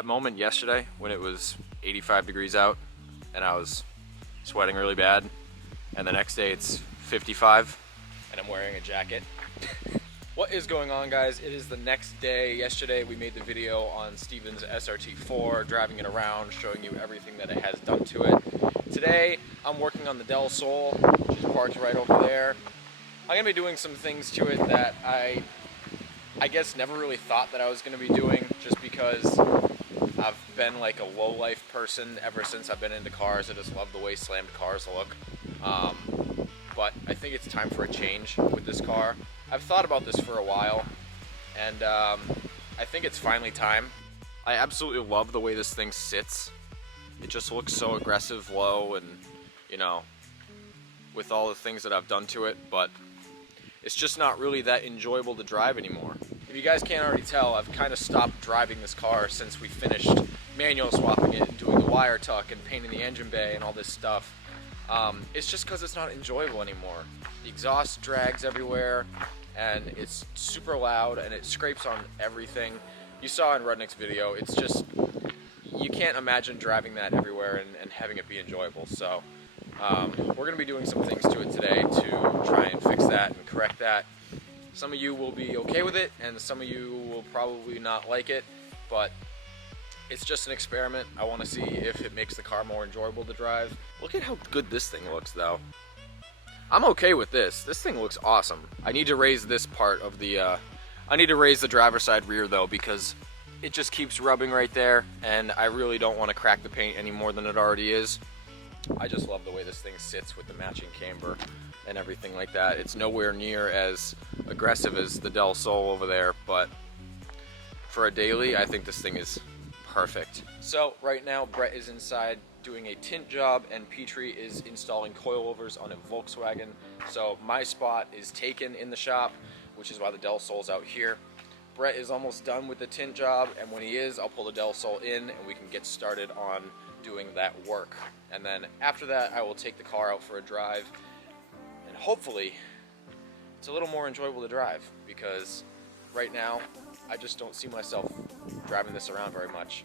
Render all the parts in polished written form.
That moment yesterday when it was 85 degrees out and I was sweating really bad, and the next day it's 55 and I'm wearing a jacket. What is going on, guys? It is the next day. Yesterday we made the video on Steven's SRT4, driving it around, showing you everything that it has done to it. Today I'm working on the Del Sol, which is parked right over there. I'm gonna be doing some things to it that I guess never really thought that I was gonna be doing, just because I've been like a low-life person ever since I've been into cars. I just love the way slammed cars look. But I think it's time for a change with this car. I've thought about this for a while, and I think it's finally time. I absolutely love the way this thing sits. It just looks so aggressive, low, and you know, with all the things that I've done to it, but it's just not really that enjoyable to drive anymore. If you guys can't already tell, I've kind of stopped driving this car since we finished manual swapping it and doing the wire tuck and painting the engine bay and all this stuff. It's just because it's not enjoyable anymore. The exhaust drags everywhere, and it's super loud, and it scrapes on everything. You saw in Rudnick's video, it's just, you can't imagine driving that everywhere and having it be enjoyable. So we're going to be doing some things to it today to try and fix that and correct that. Some of you will be okay with it, and some of you will probably not like it, but it's just an experiment. I want to see if it makes the car more enjoyable to drive. Look at how good this thing looks, though. I'm okay with this. This thing looks awesome. I need to raise this part of the, I need to raise the driver's side rear, though, because it just keeps rubbing right there, and I really don't want to crack the paint any more than it already is. I just love the way this thing sits with the matching camber and everything like that. It's nowhere near as aggressive as the Del Sol over there, but for a daily, I think this thing is perfect. So right now, Brett is inside doing a tint job, and Petrie is installing coilovers on a Volkswagen. So my spot is taken in the shop, which is why the Del Sol's out here. Brett is almost done with the tint job, and when he is, I'll pull the Del Sol in and we can get started on doing that work. And then after that, I will take the car out for a drive, and hopefully it's a little more enjoyable to drive, because right now I just don't see myself driving this around very much.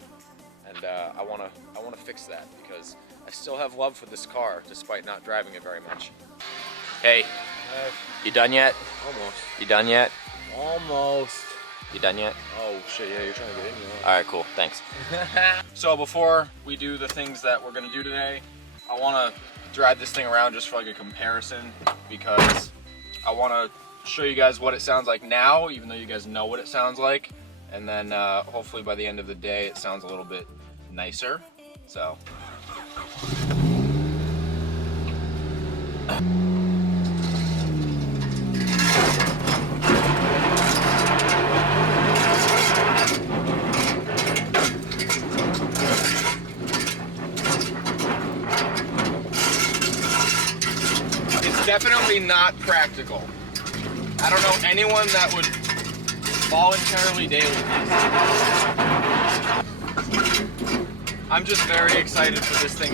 And I want to fix that, because I still have love for this car despite not driving it very much. Hey, you done yet? Almost. You done yet? Almost. You done yet? Oh shit, yeah, you're trying to get in here. Alright, cool, thanks. So before we do the things that we're gonna do today, I wanna drive this thing around just for like a comparison, because I wanna show you guys what it sounds like now, even though you guys know what it sounds like. And then hopefully by the end of the day, it sounds a little bit nicer, so. Definitely not practical. I don't know anyone that would voluntarily daily this. I'm just very excited for this thing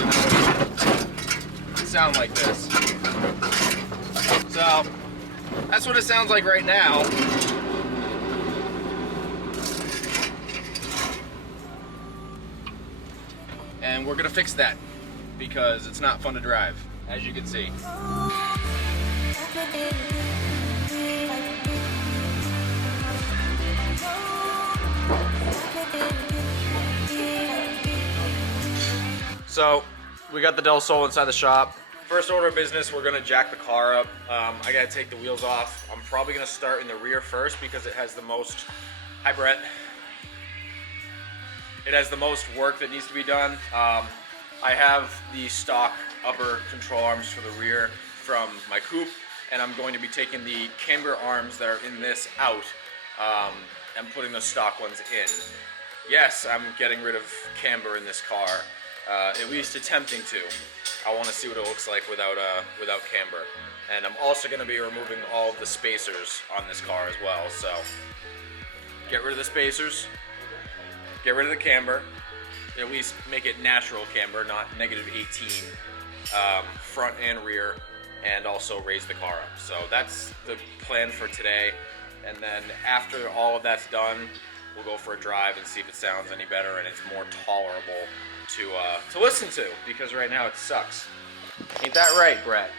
to sound like this. So that's what it sounds like right now. And we're gonna fix that, because it's not fun to drive, as you can see. So we got the Del Sol inside the shop. First order of business, we're gonna jack the car up. I gotta take the wheels off. I'm probably gonna start in the rear first, because it has the most, hi Brett. It has the most work that needs to be done. I have the stock upper control arms for the rear from my coupe, and I'm going to be taking the camber arms that are in this out and putting the stock ones in. Yes, I'm getting rid of camber in this car, at least attempting to. I want to see what it looks like without camber. And I'm also going to be removing all of the spacers on this car as well, so get rid of the spacers, get rid of the camber, at least make it natural camber, not negative 18, front and rear, and also raise the car up. So that's the plan for today. And then after all of that's done, we'll go for a drive and see if it sounds any better and it's more tolerable to listen to, because right now it sucks. Ain't that right, Brett?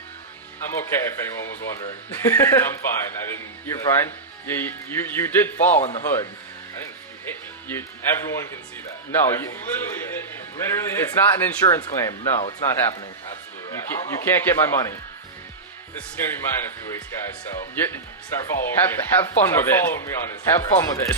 I'm okay if anyone was wondering. I'm fine. I didn't. You're fine? You did fall in the hood. I didn't. You hit me. Everyone can see that. No, Everyone can literally hit me. Literally hit it's me. not an insurance claim. No, it's not happening. Absolutely. You can't get my money. This is gonna be mine in a few weeks, guys. So start following me. Have fun Start with it. following me on Instagram. Have fun with it.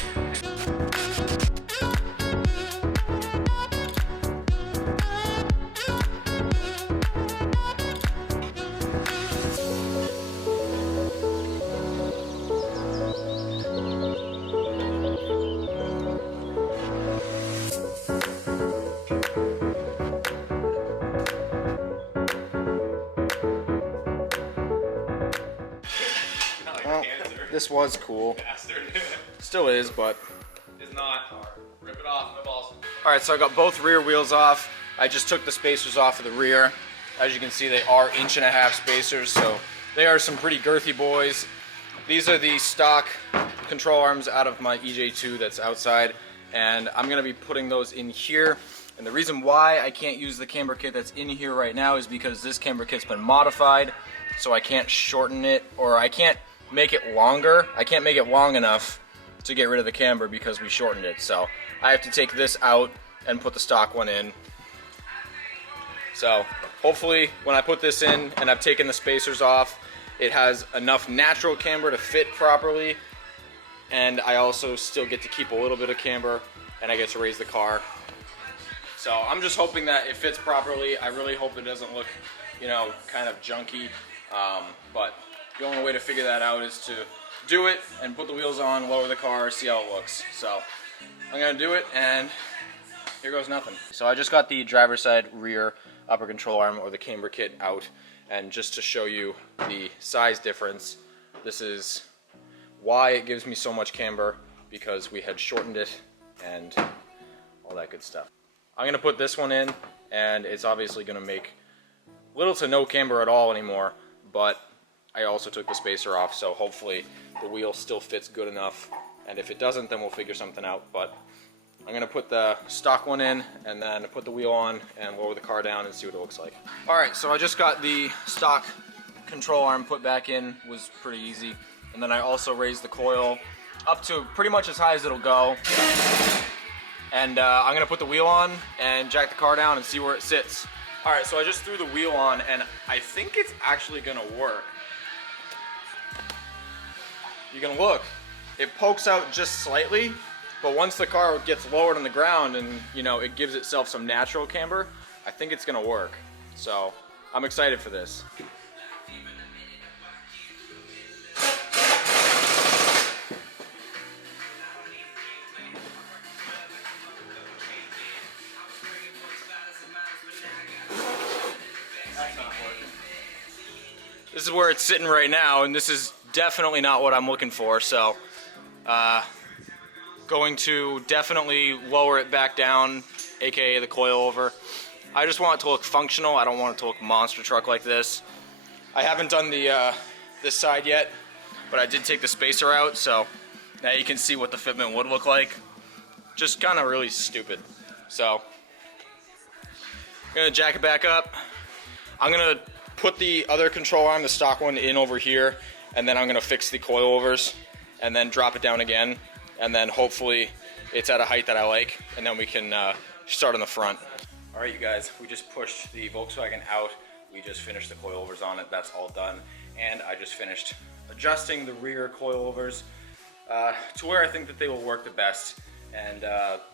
Well, this was cool. Bastard. Still is, but. It's not. Rip it off, my balls. Alright, so I got both rear wheels off. I just took the spacers off of the rear. As you can see, they are 1.5 inch spacers, so they are some pretty girthy boys. These are the stock control arms out of my EJ2 that's outside, and I'm going to be putting those in here. And the reason why I can't use the camber kit that's in here right now is because this camber kit's been modified, so I can't shorten it, or I can't make it longer. I can't make it long enough to get rid of the camber because we shortened it. So I have to take this out and put the stock one in. So hopefully when I put this in and I've taken the spacers off, it has enough natural camber to fit properly, and I also still get to keep a little bit of camber, and I get to raise the car. So I'm just hoping that it fits properly. I really hope it doesn't look, you know, kind of junky. But the only way to figure that out is to do it and put the wheels on, lower the car, see how it looks. So I'm gonna do it, and here goes nothing. So I just got the driver's side rear upper control arm, or the camber kit, out, and just to show you the size difference, this is why it gives me so much camber, because we had shortened it and all that good stuff. I'm gonna put this one in, and it's obviously gonna make little to no camber at all anymore, but I also took the spacer off, so hopefully the wheel still fits good enough, and if it doesn't, then we'll figure something out. But I'm gonna put the stock one in and then put the wheel on and lower the car down and see what it looks like. Alright, so I just got the stock control arm put back in. It was pretty easy. And then I also raised the coil up to pretty much as high as it'll go. And I'm gonna put the wheel on and jack the car down and see where it sits. Alright, so I just threw the wheel on, and I think it's actually gonna work. You can look, it pokes out just slightly, but once the car gets lowered on the ground and, you know, it gives itself some natural camber, I think it's gonna work. So I'm excited for this. This is where it's sitting right now, and this is definitely not what I'm looking for, so going to definitely lower it back down, aka the coilover. I just want it to look functional. I don't want it to look monster truck like this. I haven't done the this side yet, but I did take the spacer out, so now you can see what the fitment would look like. Just kind of really stupid. So I'm gonna jack it back up. I'm gonna put the other control arm, the stock one, in over here, and then I'm gonna fix the coilovers and then drop it down again, and then hopefully it's at a height that I like, and then we can start on the front. All right, you guys, we just pushed the Volkswagen out. We just finished the coilovers on it. That's all done, and I just finished adjusting the rear coilovers to where I think that they will work the best, and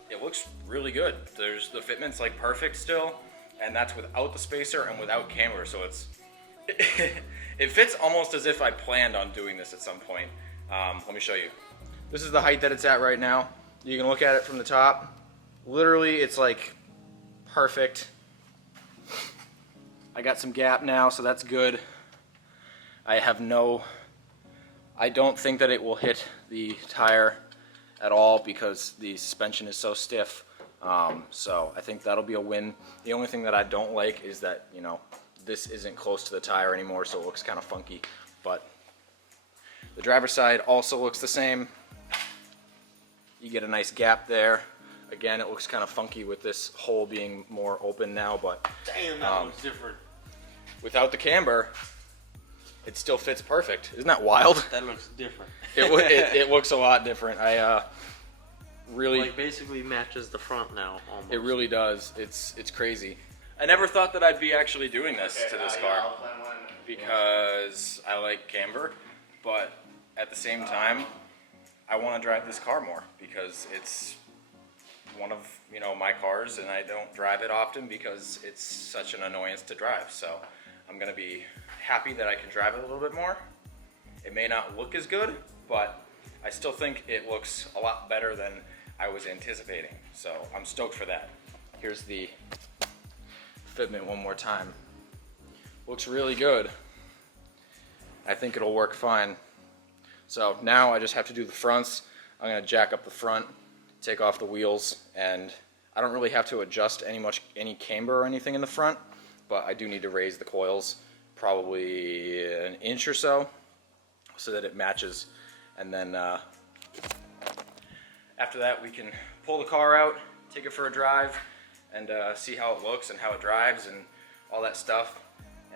it looks really good. The fitment's like perfect still, and that's without the spacer and without camber, so it's it fits almost as if I planned on doing this at some point. Let me show you. This is the height that it's at right now. You can look at it from the top. Literally, it's like perfect. I got some gap now, so that's good. I don't think that it will hit the tire at all because the suspension is so stiff. So I think that'll be a win. The only thing that I don't like is that, you know, this isn't close to the tire anymore, so it looks kind of funky. But the driver's side also looks the same. You get a nice gap there. Again, it looks kind of funky with this hole being more open now, but damn, that looks different. Without the camber, it still fits perfect. Isn't that wild? That looks different. It looks a lot different. I really like basically matches the front now. Almost. It really does. It's crazy. I never thought that I'd be actually doing this to this car because I like camber, but at the same time, I want to drive this car more because it's one of my cars, and I don't drive it often because it's such an annoyance to drive. So I'm gonna be happy that I can drive it a little bit more. It may not look as good, but I still think it looks a lot better than I was anticipating. So I'm stoked for that. Here's the fitment one more time. Looks really good. I think it'll work fine. So now I just have to do the fronts. I'm gonna jack up the front, take off the wheels, and I don't really have to adjust any camber or anything in the front, but I do need to raise the coils probably an inch or so that it matches. And then after that we can pull the car out, take it for a drive, and see how it looks and how it drives and all that stuff,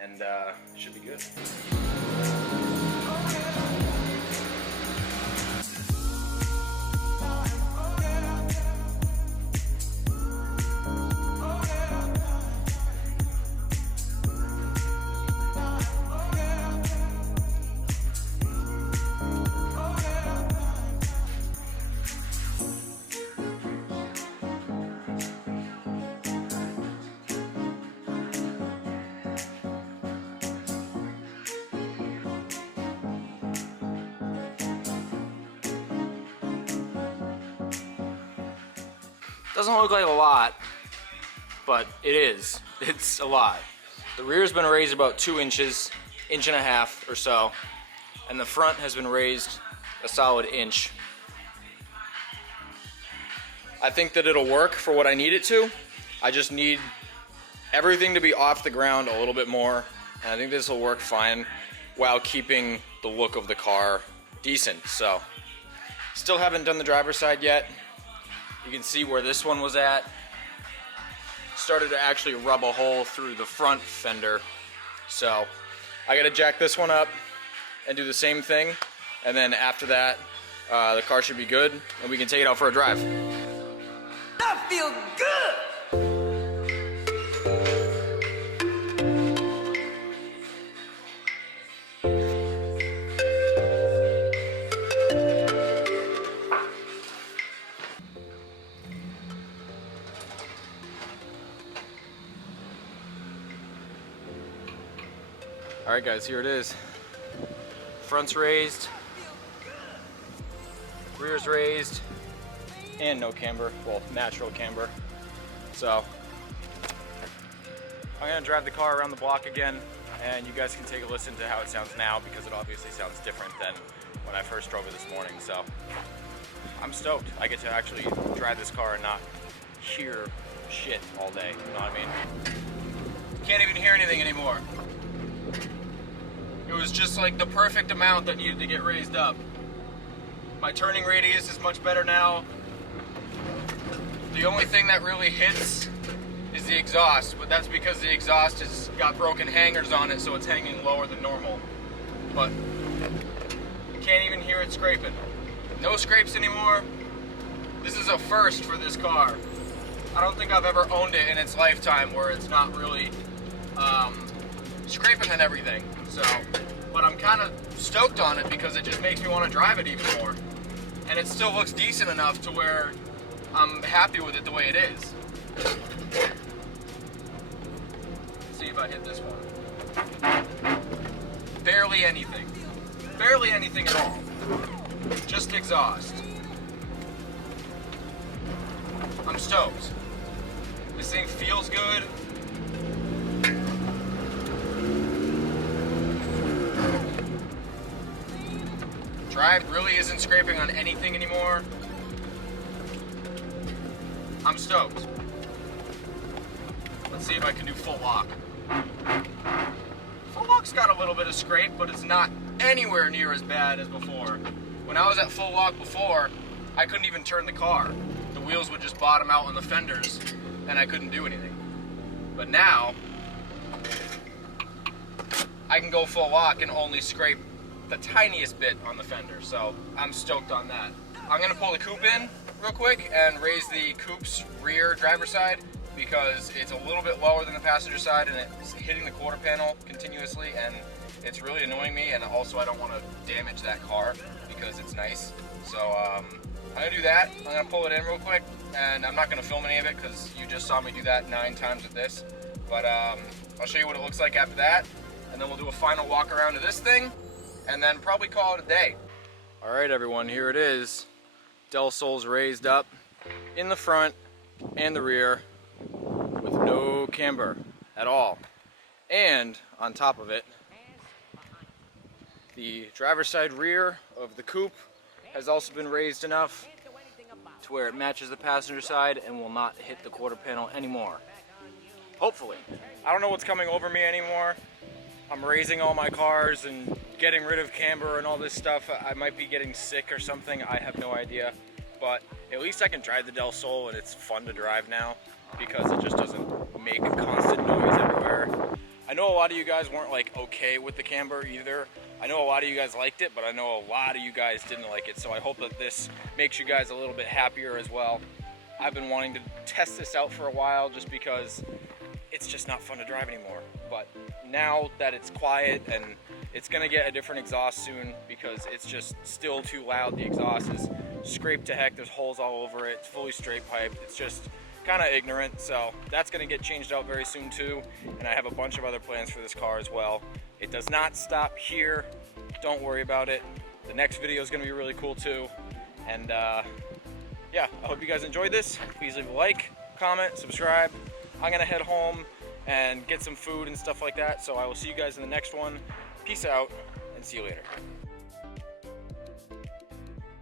and it should be good. Doesn't look like a lot, but it is. It's a lot. The rear's been raised about 2 inches, inch and a half or so, and the front has been raised a solid inch. I think that it'll work for what I need it to. I just need everything to be off the ground a little bit more, and I think this will work fine while keeping the look of the car decent. So, still haven't done the driver's side yet. You can see where this one was at. Started to actually rub a hole through the front fender. So I gotta jack this one up and do the same thing. And then after that, the car should be good and we can take it out for a drive. I feel good! Alright guys, here it is. Front's raised, rear's raised, and no camber, well, natural camber. So, I'm gonna drive the car around the block again, and you guys can take a listen to how it sounds now, because it obviously sounds different than when I first drove it this morning. So, I'm stoked. I get to actually drive this car and not hear shit all day, you know what I mean? Can't even hear anything anymore. It was just like the perfect amount that needed to get raised up. My turning radius is much better now. The only thing that really hits is the exhaust, but that's because the exhaust has got broken hangers on it, so it's hanging lower than normal. But you can't even hear it scraping. No scrapes anymore. This is a first for this car. I don't think I've ever owned it in its lifetime where it's not really scraping and everything. So, but I'm kind of stoked on it because it just makes me want to drive it even more. And it still looks decent enough to where I'm happy with it the way it is. Let's see if I hit this one. Barely anything. Barely anything at all. Just exhaust. I'm stoked. This thing feels good. Drive really isn't scraping on anything anymore. I'm stoked. Let's see if I can do full lock. Full lock's got a little bit of scrape, but it's not anywhere near as bad as before. When I was at full lock before, I couldn't even turn the car. The wheels would just bottom out on the fenders and I couldn't do anything. But now, I can go full lock and only scrape the tiniest bit on the fender, so I'm stoked on that. I'm gonna pull the coupe in real quick and raise the coupe's rear driver's side because it's a little bit lower than the passenger side and it's hitting the quarter panel continuously and it's really annoying me, and also I don't want to damage that car because it's nice. So I'm gonna do that. I'm gonna pull it in real quick, and I'm not gonna film any of it because you just saw me do that 9 times with this. But I'll show you what it looks like after that, and then we'll do a final walk around of this thing, and then probably call it a day. All right, everyone, here it is. Del Sol's raised up in the front and the rear with no camber at all. And on top of it, the driver's side rear of the coupe has also been raised enough to where it matches the passenger side and will not hit the quarter panel anymore. Hopefully. I don't know what's coming over me anymore. I'm raising all my cars and getting rid of camber and all this stuff. I might be getting sick or something, I have no idea. But at least I can drive the Del Sol and it's fun to drive now because it just doesn't make constant noise everywhere. I know a lot of you guys weren't like okay with the camber either. I know a lot of you guys liked it, but I know a lot of you guys didn't like it. So I hope that this makes you guys a little bit happier as well. I've been wanting to test this out for a while just because it's just not fun to drive anymore. But now that it's quiet and it's gonna get a different exhaust soon because it's just still too loud. The exhaust is scraped to heck. There's holes all over it. It's fully straight piped. It's just kind of ignorant. So that's gonna get changed out very soon too. And I have a bunch of other plans for this car as well. It does not stop here. Don't worry about it. The next video is gonna be really cool too. And yeah, I hope you guys enjoyed this. Please leave a like, comment, subscribe. I'm gonna head home and get some food and stuff like that. So I will see you guys in the next one. Peace out and see you later.